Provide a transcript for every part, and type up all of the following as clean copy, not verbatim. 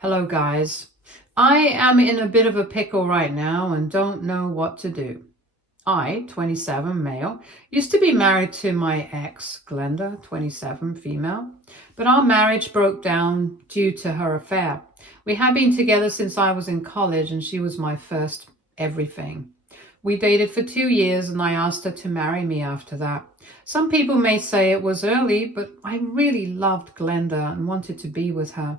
Hello, guys. I am in a bit of a pickle right now and don't know what to do. I, 27, male, used to be married to my ex, Glenda, 27, female, but our marriage broke down due to her affair. We had been together since I was in college and she was my first everything. We dated for 2 years and I asked her to marry me after that. Some people may say it was early, but I really loved Glenda and wanted to be with her.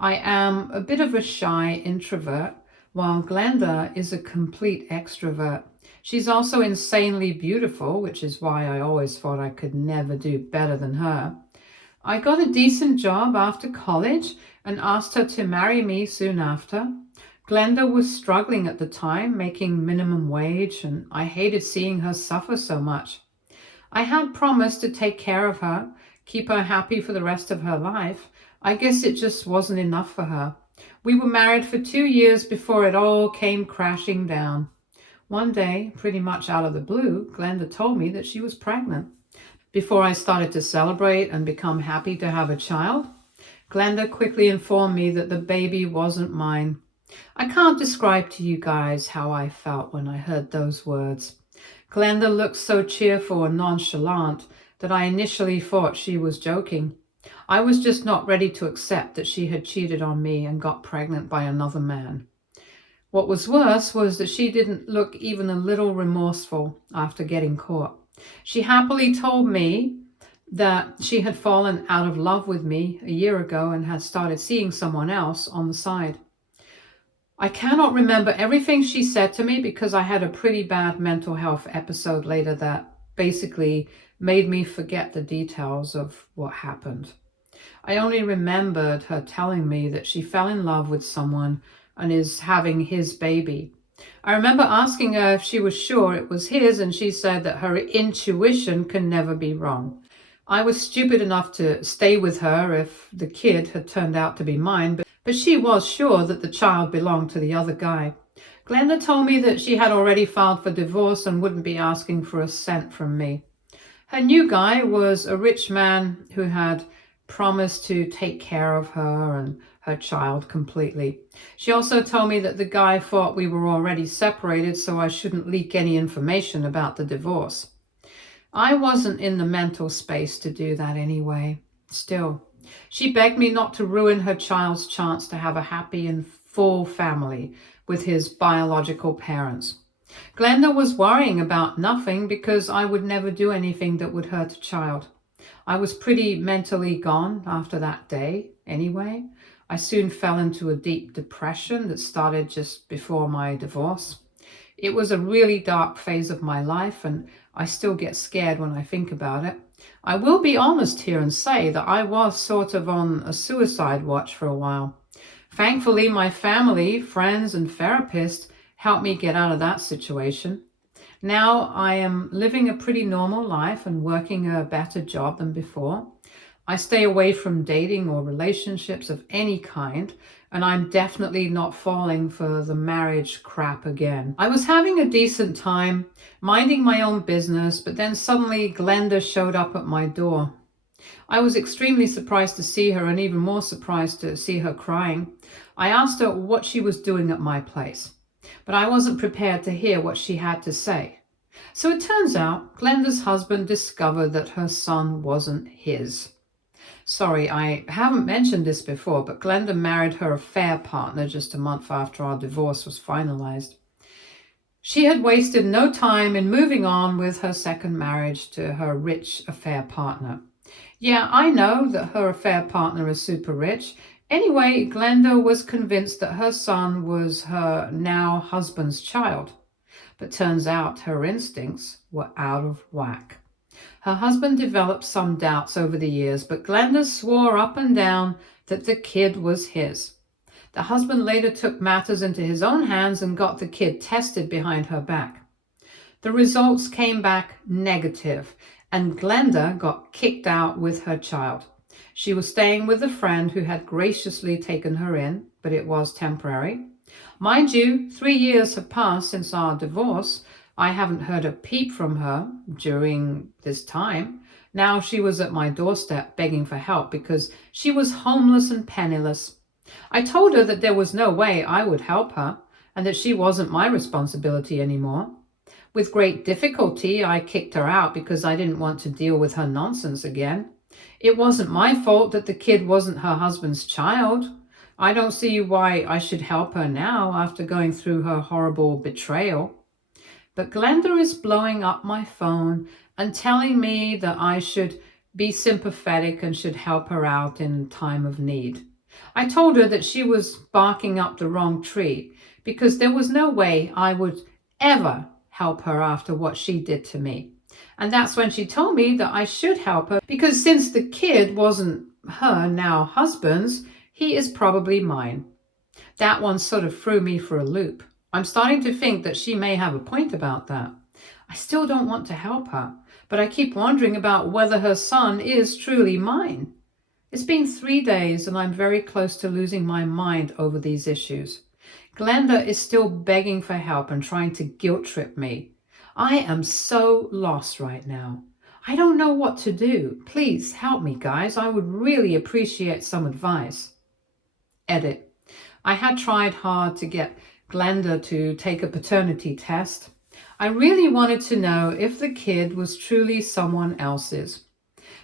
I am a bit of a shy introvert, while Glenda is a complete extrovert. She's also insanely beautiful, which is why I always thought I could never do better than her. I got a decent job after college and asked her to marry me soon after. Glenda was struggling at the time, making minimum wage, and I hated seeing her suffer so much. I had promised to take care of her, keep her happy for the rest of her life. I guess it just wasn't enough for her. We were married for 2 years before it all came crashing down. One day, pretty much out of the blue, Glenda told me that she was pregnant. Before I started to celebrate and become happy to have a child, Glenda quickly informed me that the baby wasn't mine. I can't describe to you guys how I felt when I heard those words. Glenda looked so cheerful and nonchalant that I initially thought she was joking. I was just not ready to accept that she had cheated on me and got pregnant by another man. What was worse was that she didn't look even a little remorseful after getting caught. She happily told me that she had fallen out of love with me a year ago and had started seeing someone else on the side. I cannot remember everything she said to me because I had a pretty bad mental health episode later that basically made me forget the details of what happened. I only remembered her telling me that she fell in love with someone and is having his baby. I remember asking her if she was sure it was his, and she said that her intuition can never be wrong. I was stupid enough to stay with her if the kid had turned out to be mine, but she was sure that the child belonged to the other guy. Glenda told me that she had already filed for divorce and wouldn't be asking for a cent from me. Her new guy was a rich man who had promised to take care of her and her child completely. She also told me that the guy thought we were already separated, so I shouldn't leak any information about the divorce. I wasn't in the mental space to do that anyway. Still, she begged me not to ruin her child's chance to have a happy and full family with his biological parents. Glenda was worrying about nothing because I would never do anything that would hurt a child. I was pretty mentally gone after that day anyway. I soon fell into a deep depression that started just before my divorce. It was a really dark phase of my life, and I still get scared when I think about it. I will be honest here and say that I was sort of on a suicide watch for a while. Thankfully, my family, friends, and therapist helped me get out of that situation. Now I am living a pretty normal life and working a better job than before. I stay away from dating or relationships of any kind, and I'm definitely not falling for the marriage crap again. I was having a decent time, minding my own business, but then suddenly Glenda showed up at my door. I was extremely surprised to see her and even more surprised to see her crying. I asked her what she was doing at my place, but I wasn't prepared to hear what she had to say. So it turns out Glenda's husband discovered that her son wasn't his. Sorry, I haven't mentioned this before, but Glenda married her affair partner just a month after our divorce was finalized. She had wasted no time in moving on with her second marriage to her rich affair partner. Yeah, I know that her affair partner is super rich. Anyway, Glenda was convinced that her son was her now husband's child. But turns out her instincts were out of whack. Her husband developed some doubts over the years, but Glenda swore up and down that the kid was his. The husband later took matters into his own hands and got the kid tested behind her back. The results came back negative, and Glenda got kicked out with her child. She was staying with a friend who had graciously taken her in, but it was temporary. Mind you, 3 years have passed since our divorce. I haven't heard a peep from her during this time. Now she was at my doorstep begging for help because she was homeless and penniless. I told her that there was no way I would help her and that she wasn't my responsibility anymore. With great difficulty, I kicked her out because I didn't want to deal with her nonsense again. It wasn't my fault that the kid wasn't her husband's child. I don't see why I should help her now after going through her horrible betrayal. But Glenda is blowing up my phone and telling me that I should be sympathetic and should help her out in time of need. I told her that she was barking up the wrong tree because there was no way I would ever help her after what she did to me. And that's when she told me that I should help her because since the kid wasn't her now husband's, he is probably mine. That one sort of threw me for a loop. I'm starting to think that she may have a point about that. I still don't want to help her, but I keep wondering about whether her son is truly mine. It's been 3 days and I'm very close to losing my mind over these issues. Glenda is still begging for help and trying to guilt trip me. I am so lost right now. I don't know what to do. Please help me, guys. I would really appreciate some advice. Edit. I had tried hard to get Glenda to take a paternity test. I really wanted to know if the kid was truly someone else's.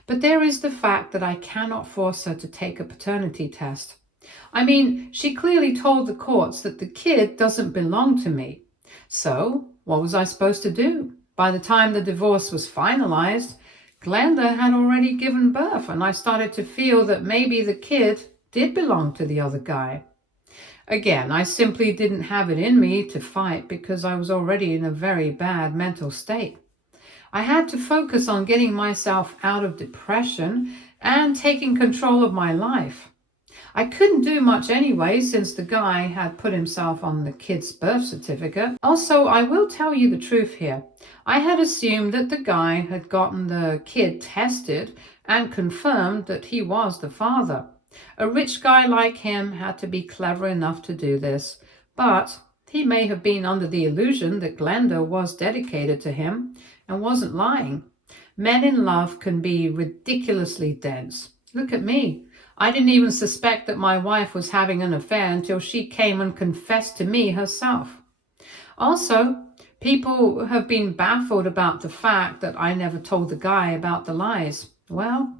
But there is the fact that I cannot force her to take a paternity test. I mean, she clearly told the courts that the kid doesn't belong to me. So, what was I supposed to do? By the time the divorce was finalized, Glenda had already given birth, and I started to feel that maybe the kid did belong to the other guy. Again, I simply didn't have it in me to fight because I was already in a very bad mental state. I had to focus on getting myself out of depression and taking control of my life. I couldn't do much anyway since the guy had put himself on the kid's birth certificate. Also, I will tell you the truth here. I had assumed that the guy had gotten the kid tested and confirmed that he was the father. A rich guy like him had to be clever enough to do this, but he may have been under the illusion that Glenda was dedicated to him and wasn't lying. Men in love can be ridiculously dense. Look at me. I didn't even suspect that my wife was having an affair until she came and confessed to me herself. Also, people have been baffled about the fact that I never told the guy about the lies. Well,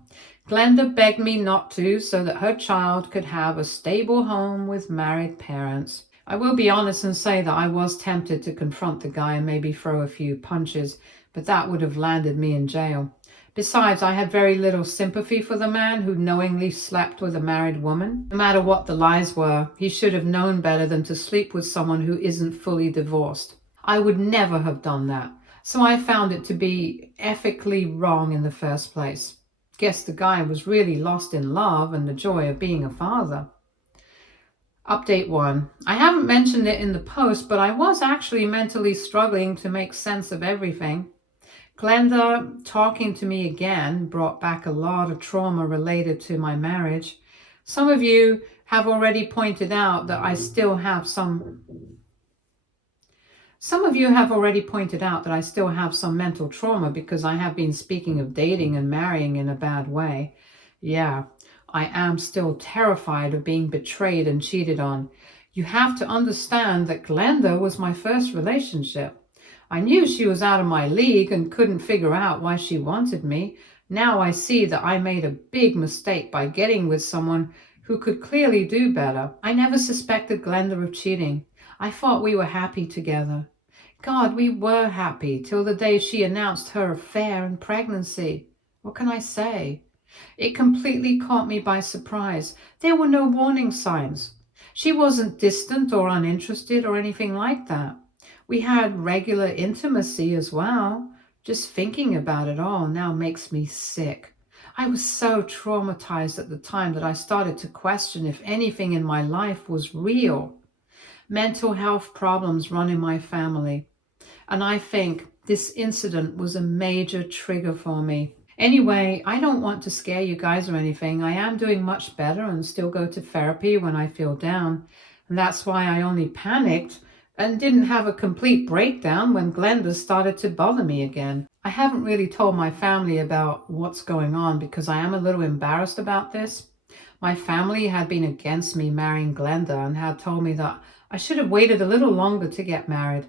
Glenda begged me not to so that her child could have a stable home with married parents. I will be honest and say that I was tempted to confront the guy and maybe throw a few punches, but that would have landed me in jail. Besides, I had very little sympathy for the man who knowingly slept with a married woman. No matter what the lies were, he should have known better than to sleep with someone who isn't fully divorced. I would never have done that, so I found it to be ethically wrong in the first place. Guess the guy was really lost in love and the joy of being a father. Update 1. I haven't mentioned it in the post, but I was actually mentally struggling to make sense of everything. Glenda talking to me again brought back a lot of trauma related to my marriage. Some of you have already pointed out that I still have some mental trauma because I have been speaking of dating and marrying in a bad way. Yeah, I am still terrified of being betrayed and cheated on. You have to understand that Glenda was my first relationship. I knew she was out of my league and couldn't figure out why she wanted me. Now I see that I made a big mistake by getting with someone who could clearly do better. I never suspected Glenda of cheating. I thought we were happy together. God, we were happy till the day she announced her affair and pregnancy. What can I say? It completely caught me by surprise. There were no warning signs. She wasn't distant or uninterested or anything like that. We had regular intimacy as well. Just thinking about it all now makes me sick. I was so traumatized at the time that I started to question if anything in my life was real. Mental health problems run in my family, and I think this incident was a major trigger for me. Anyway, I don't want to scare you guys or anything. I am doing much better and still go to therapy when I feel down. And that's why I only panicked and didn't have a complete breakdown when Glenda started to bother me again. I haven't really told my family about what's going on because I am a little embarrassed about this. My family had been against me marrying Glenda and had told me that I should have waited a little longer to get married.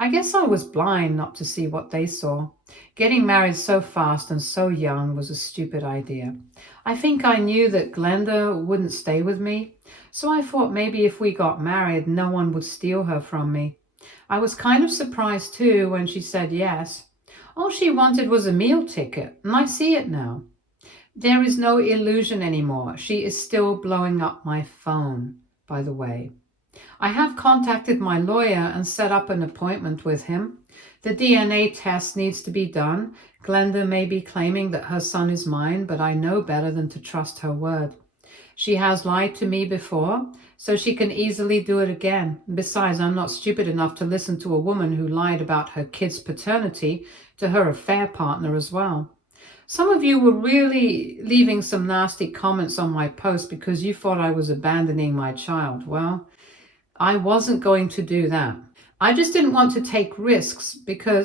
I guess I was blind not to see what they saw. Getting married so fast and so young was a stupid idea. I think I knew that Glenda wouldn't stay with me, so I thought maybe if we got married, no one would steal her from me. I was kind of surprised too when she said yes. All she wanted was a meal ticket, and I see it now. There is no illusion anymore. She is still blowing up my phone, by the way. I have contacted my lawyer and set up an appointment with him. The DNA test needs to be done. Glenda may be claiming that her son is mine, but I know better than to trust her word. She has lied to me before, so she can easily do it again. Besides, I'm not stupid enough to listen to a woman who lied about her kid's paternity to her affair partner as well. Some of you were really leaving some nasty comments on my post because you thought I was abandoning my child. Well, I wasn't going to do that. I just didn't want to take risks before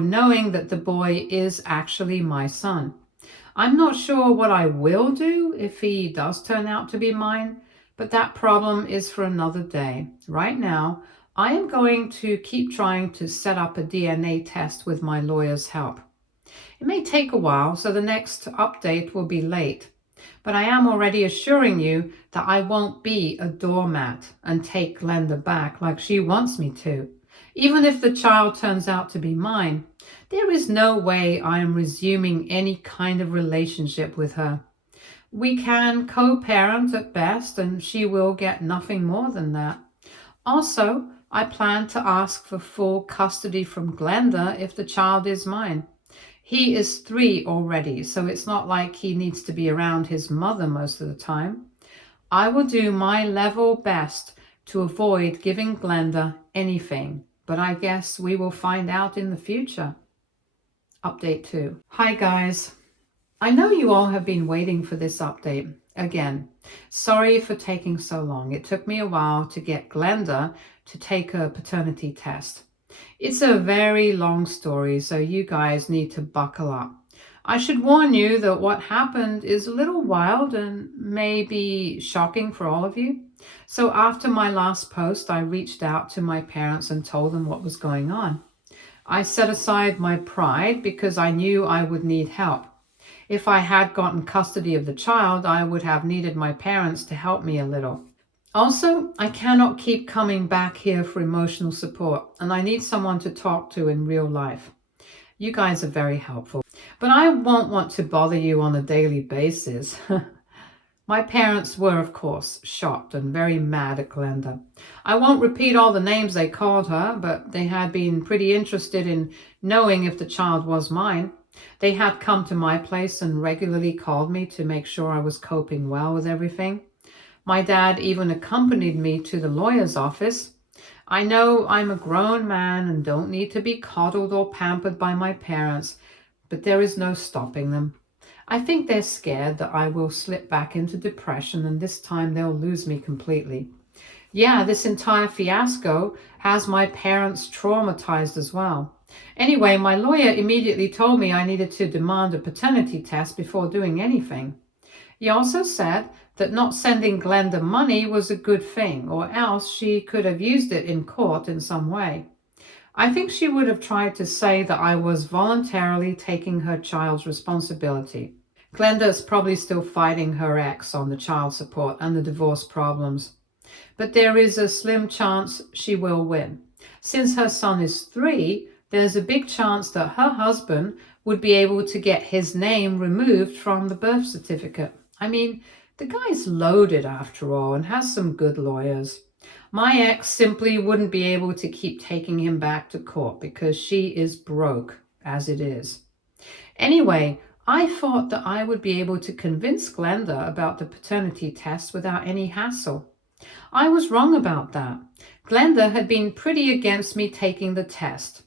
knowing that the boy is actually my son. I'm not sure what I will do if he does turn out to be mine, but that problem is for another day. Right now, I am going to keep trying to set up a DNA test with my lawyer's help. It may take a while, so the next update will be late. But I am already assuring you that I won't be a doormat and take Glenda back like she wants me to. Even if the child turns out to be mine, there is no way I am resuming any kind of relationship with her. We can co-parent at best, and she will get nothing more than that. Also, I plan to ask for full custody from Glenda if the child is mine. He is 3 already, so it's not like he needs to be around his mother most of the time. I will do my level best to avoid giving Glenda anything, but I guess we will find out in the future. Update 2. Hi guys. I know you all have been waiting for this update. Again, sorry for taking so long. It took me a while to get Glenda to take a paternity test. It's a very long story, so you guys need to buckle up. I should warn you that what happened is a little wild and maybe shocking for all of you. So after my last post, I reached out to my parents and told them what was going on. I set aside my pride because I knew I would need help. If I had gotten custody of the child, I would have needed my parents to help me a little. Also, I cannot keep coming back here for emotional support, and I need someone to talk to in real life. You guys are very helpful, but I won't want to bother you on a daily basis. My parents were, of course, shocked and very mad at Glenda. I won't repeat all the names they called her, but they had been pretty interested in knowing if the child was mine. They had come to my place and regularly called me to make sure I was coping well with everything. My dad even accompanied me to the lawyer's office. I know I'm a grown man and don't need to be coddled or pampered by my parents, but there is no stopping them. I think they're scared that I will slip back into depression and this time they'll lose me completely. Yeah, this entire fiasco has my parents traumatized as well. Anyway, my lawyer immediately told me I needed to demand a paternity test before doing anything. He also said that not sending Glenda money was a good thing, or else she could have used it in court in some way. I think she would have tried to say that I was voluntarily taking her child's responsibility. Glenda is probably still fighting her ex on the child support and the divorce problems. But there is a slim chance she will win. Since her son is 3, there's a big chance that her husband would be able to get his name removed from the birth certificate. I mean, the guy's loaded after all and has some good lawyers. My ex simply wouldn't be able to keep taking him back to court because she is broke as it is. Anyway, I thought that I would be able to convince Glenda about the paternity test without any hassle. I was wrong about that. Glenda had been pretty against me taking the test.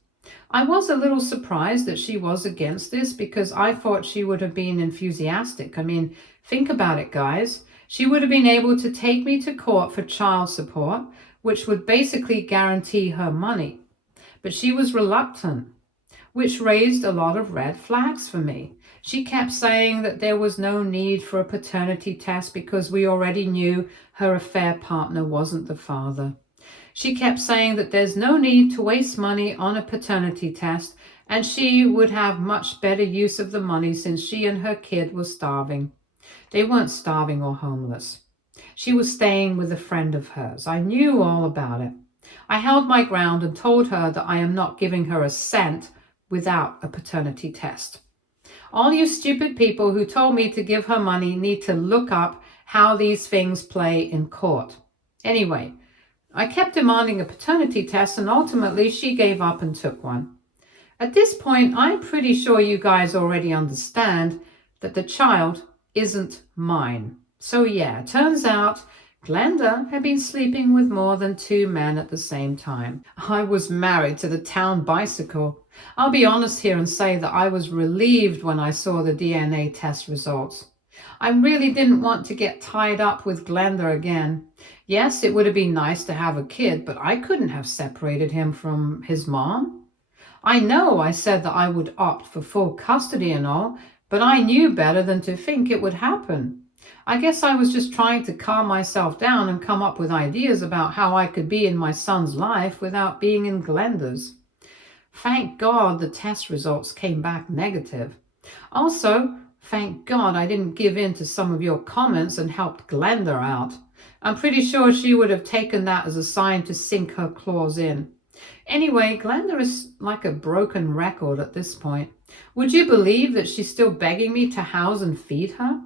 I was a little surprised that she was against this because I thought she would have been enthusiastic. I mean, think about it, guys. She would have been able to take me to court for child support, which would basically guarantee her money. But she was reluctant, which raised a lot of red flags for me. She kept saying that there was no need for a paternity test because we already knew her affair partner wasn't the father. She kept saying that there's no need to waste money on a paternity test and she would have much better use of the money since she and her kid were starving. They weren't starving or homeless. She was staying with a friend of hers. I knew all about it. I held my ground and told her that I am not giving her a cent without a paternity test. All you stupid people who told me to give her money need to look up how these things play in court. Anyway, I kept demanding a paternity test and ultimately she gave up and took one. At this point, I'm pretty sure you guys already understand that the child isn't mine. So yeah, turns out Glenda had been sleeping with more than 2 men at the same time. I was married to the town bicycle. I'll be honest here and say that I was relieved when I saw the DNA test results. I really didn't want to get tied up with Glenda again. Yes, it would have been nice to have a kid, but I couldn't have separated him from his mom. I know I said that I would opt for full custody and all, but I knew better than to think it would happen. I guess I was just trying to calm myself down and come up with ideas about how I could be in my son's life without being in Glenda's. Thank God the test results came back negative. Also, thank God I didn't give in to some of your comments and helped Glenda out. I'm pretty sure she would have taken that as a sign to sink her claws in. Anyway, Glenda is like a broken record at this point. Would you believe that she's still begging me to house and feed her?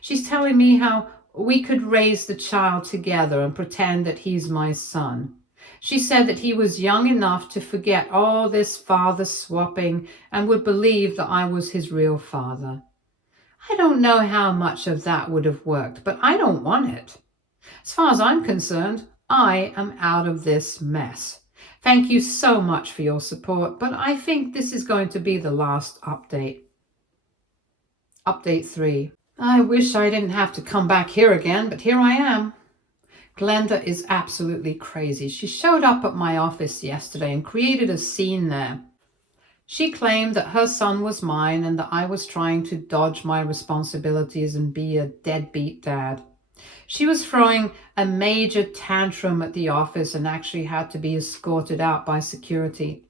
She's telling me how we could raise the child together and pretend that he's my son. She said that he was young enough to forget all this father swapping and would believe that I was his real father. I don't know how much of that would have worked, but I don't want it. As far as I'm concerned, I am out of this mess. Thank you so much for your support, but I think this is going to be the last update. Update 3. I wish I didn't have to come back here again, but here I am. Glenda is absolutely crazy. She showed up at my office yesterday and created a scene there. She claimed that her son was mine and that I was trying to dodge my responsibilities and be a deadbeat dad. She was throwing a major tantrum at the office and actually had to be escorted out by security.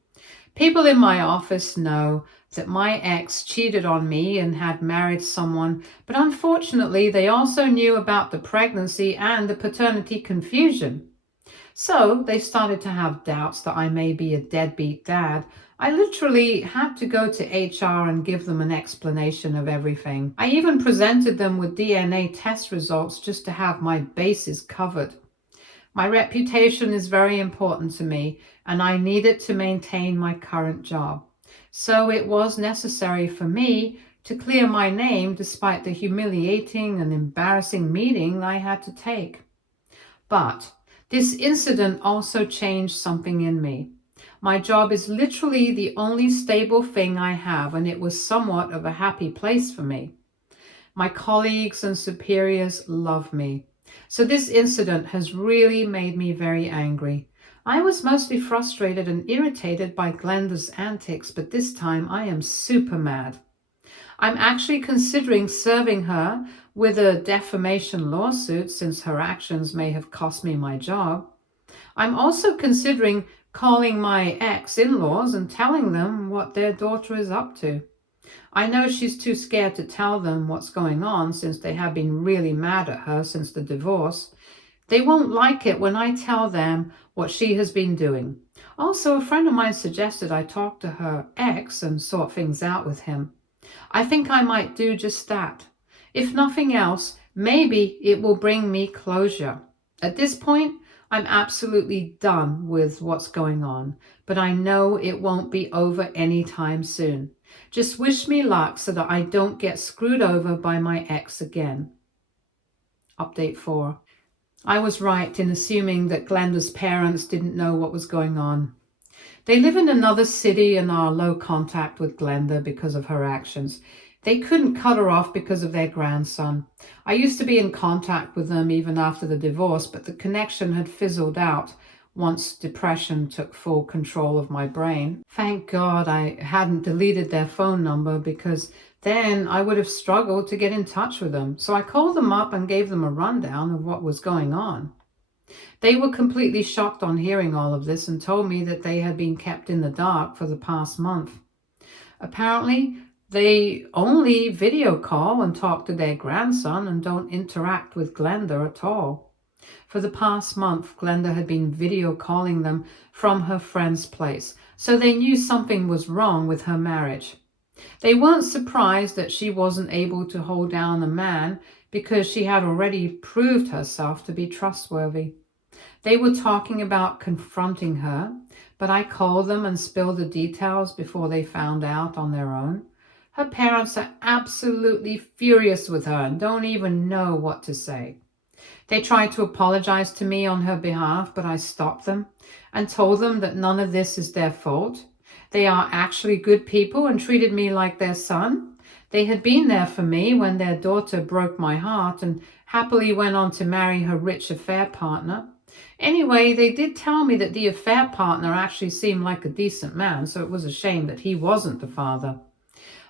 People in my office know that my ex cheated on me and had married someone, but unfortunately they also knew about the pregnancy and the paternity confusion. So they started to have doubts that I may be a deadbeat dad. I literally had to go to HR and give them an explanation of everything. I even presented them with DNA test results just to have my bases covered. My reputation is very important to me, and I needed to maintain my current job. So it was necessary for me to clear my name despite the humiliating and embarrassing meeting I had to take. But this incident also changed something in me. My job is literally the only stable thing I have, and it was somewhat of a happy place for me. My colleagues and superiors love me. So this incident has really made me very angry. I was mostly frustrated and irritated by Glenda's antics, but this time I am super mad. I'm actually considering serving her with a defamation lawsuit since her actions may have cost me my job. I'm also considering calling my ex-in-laws and telling them what their daughter is up to. I know she's too scared to tell them what's going on since they have been really mad at her since the divorce. They won't like it when I tell them what she has been doing. Also, a friend of mine suggested I talk to her ex and sort things out with him. I think I might do just that. If nothing else, maybe it will bring me closure. At this point, I'm absolutely done with what's going on, but I know it won't be over anytime soon. Just wish me luck so that I don't get screwed over by my ex again. Update 4. I was right in assuming that Glenda's parents didn't know what was going on. They live in another city and are low contact with Glenda because of her actions. They couldn't cut her off because of their grandson. I used to be in contact with them even after the divorce, but the connection had fizzled out once depression took full control of my brain. Thank God I hadn't deleted their phone number because then I would have struggled to get in touch with them. So I called them up and gave them a rundown of what was going on. They were completely shocked on hearing all of this and told me that they had been kept in the dark for the past month. Apparently, they only video call and talk to their grandson and don't interact with Glenda at all. For the past month, Glenda had been video calling them from her friend's place, so they knew something was wrong with her marriage. They weren't surprised that she wasn't able to hold down a man because she had already proved herself to be trustworthy. They were talking about confronting her, but I called them and spilled the details before they found out on their own. Her parents are absolutely furious with her and don't even know what to say. They tried to apologize to me on her behalf, but I stopped them and told them that none of this is their fault. They are actually good people and treated me like their son. They had been there for me when their daughter broke my heart and happily went on to marry her rich affair partner. Anyway, they did tell me that the affair partner actually seemed like a decent man, so it was a shame that he wasn't the father.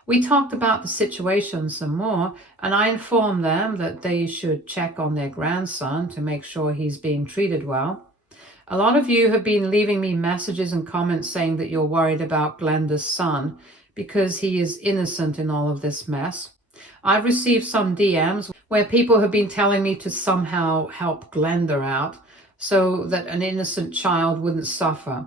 We talked about the situation some more, and I informed them that they should check on their grandson to make sure he's being treated well. A lot of you have been leaving me messages and comments saying that you're worried about Glenda's son because he is innocent in all of this mess. I've received some DMs where people have been telling me to somehow help Glenda out so that an innocent child wouldn't suffer.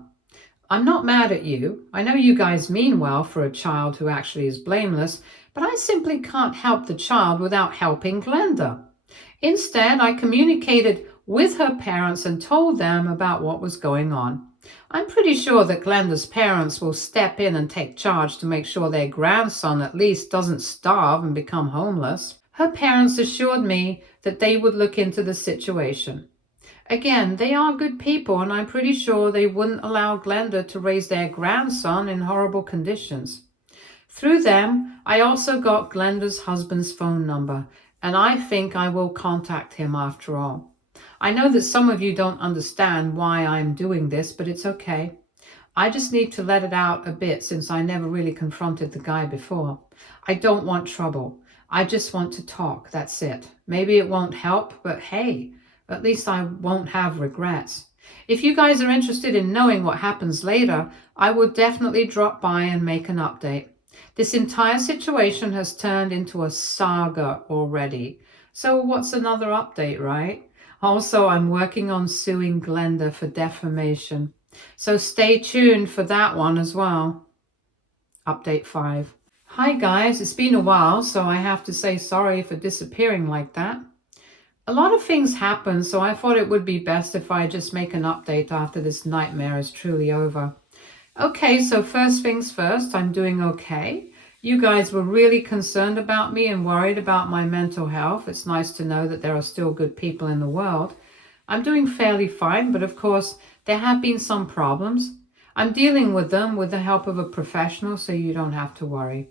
I'm not mad at you. I know you guys mean well for a child who actually is blameless, but I simply can't help the child without helping Glenda. Instead, I communicated with her parents and told them about what was going on. I'm pretty sure that Glenda's parents will step in and take charge to make sure their grandson at least doesn't starve and become homeless. Her parents assured me that they would look into the situation. Again, they are good people, and I'm pretty sure they wouldn't allow Glenda to raise their grandson in horrible conditions. Through them, I also got Glenda's husband's phone number, and I think I will contact him after all. I know that some of you don't understand why I'm doing this, but it's okay. I just need to let it out a bit since I never really confronted the guy before. I don't want trouble. I just want to talk, that's it. Maybe it won't help, but hey, at least I won't have regrets. If you guys are interested in knowing what happens later, I will definitely drop by and make an update. This entire situation has turned into a saga already. So what's another update, right? Also, I'm working on suing Glenda for defamation. So stay tuned for that one as well. Update 5. Hi guys, it's been a while, so I have to say sorry for disappearing like that. A lot of things happen, so I thought it would be best if I just make an update after this nightmare is truly over. Okay, so first things first, I'm doing okay. You guys were really concerned about me and worried about my mental health. It's nice to know that there are still good people in the world. I'm doing fairly fine, but of course, there have been some problems. I'm dealing with them with the help of a professional, so you don't have to worry.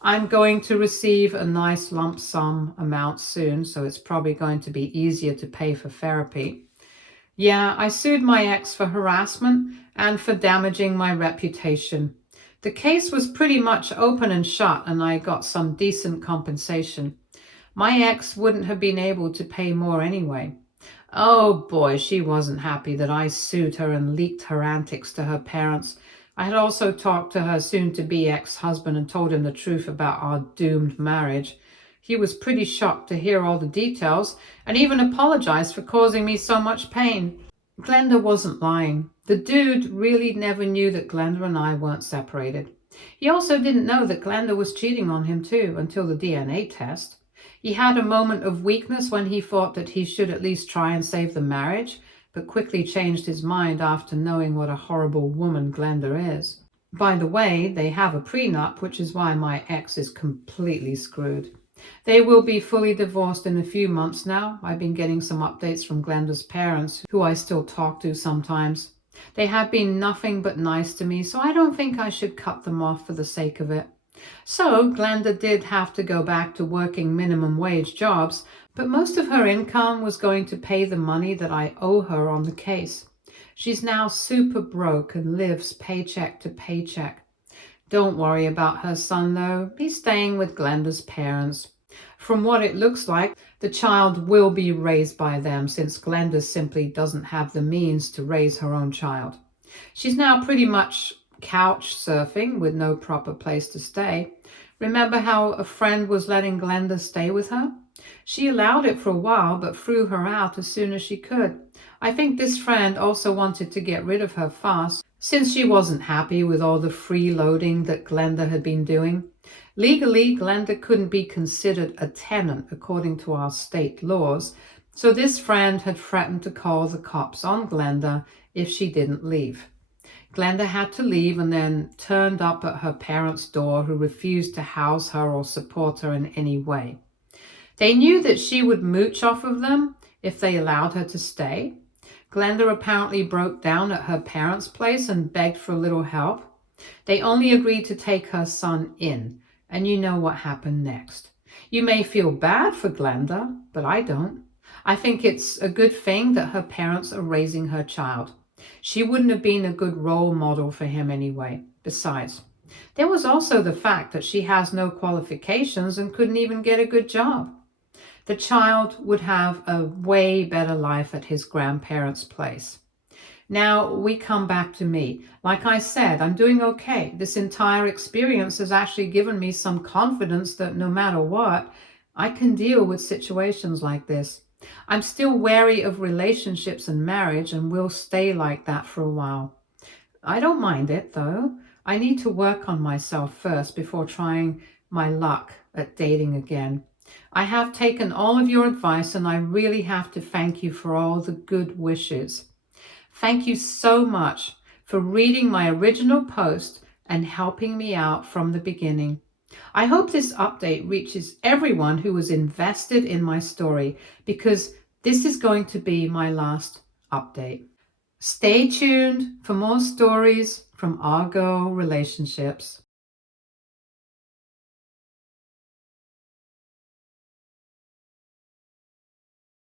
I'm going to receive a nice lump sum amount soon, so it's probably going to be easier to pay for therapy. Yeah, I sued my ex for harassment and for damaging my reputation. The case was pretty much open and shut, and I got some decent compensation. My ex wouldn't have been able to pay more anyway. Oh boy, she wasn't happy that I sued her and leaked her antics to her parents. I had also talked to her soon-to-be ex-husband and told him the truth about our doomed marriage. He was pretty shocked to hear all the details and even apologized for causing me so much pain. Glenda wasn't lying. The dude really never knew that Glenda and I weren't separated. He also didn't know that Glenda was cheating on him too until the DNA test. He had a moment of weakness when he thought that he should at least try and save the marriage, but quickly changed his mind after knowing what a horrible woman Glenda is. By the way, they have a prenup, which is why my ex is completely screwed. They will be fully divorced in a few months now. I've been getting some updates from Glenda's parents, who I still talk to sometimes. They have been nothing but nice to me, so I don't think I should cut them off for the sake of it. So Glenda did have to go back to working minimum wage jobs, but most of her income was going to pay the money that I owe her on the case. She's now super broke and lives paycheck to paycheck. Don't worry about her son, though. He's staying with Glenda's parents. From what it looks like, the child will be raised by them since Glenda simply doesn't have the means to raise her own child. She's now pretty much couch surfing with no proper place to stay. Remember how a friend was letting Glenda stay with her? She allowed it for a while but threw her out as soon as she could. I think this friend also wanted to get rid of her fast since she wasn't happy with all the freeloading that Glenda had been doing. Legally, Glenda couldn't be considered a tenant according to our state laws, so this friend had threatened to call the cops on Glenda if she didn't leave. Glenda had to leave and then turned up at her parents' door, who refused to house her or support her in any way. They knew that she would mooch off of them if they allowed her to stay. Glenda apparently broke down at her parents' place and begged for a little help. They only agreed to take her son in, and you know what happened next. You may feel bad for Glenda, but I don't. I think it's a good thing that her parents are raising her child. She wouldn't have been a good role model for him anyway. Besides, there was also the fact that she has no qualifications and couldn't even get a good job. The child would have a way better life at his grandparents' place. Now we come back to me. Like I said, I'm doing okay. This entire experience has actually given me some confidence that no matter what, I can deal with situations like this. I'm still wary of relationships and marriage and will stay like that for a while. I don't mind it though. I need to work on myself first before trying my luck at dating again. I have taken all of your advice and I really have to thank you for all the good wishes. Thank you so much for reading my original post and helping me out from the beginning. I hope this update reaches everyone who was invested in my story, because this is going to be my last update. Stay tuned for more stories from our girl relationships.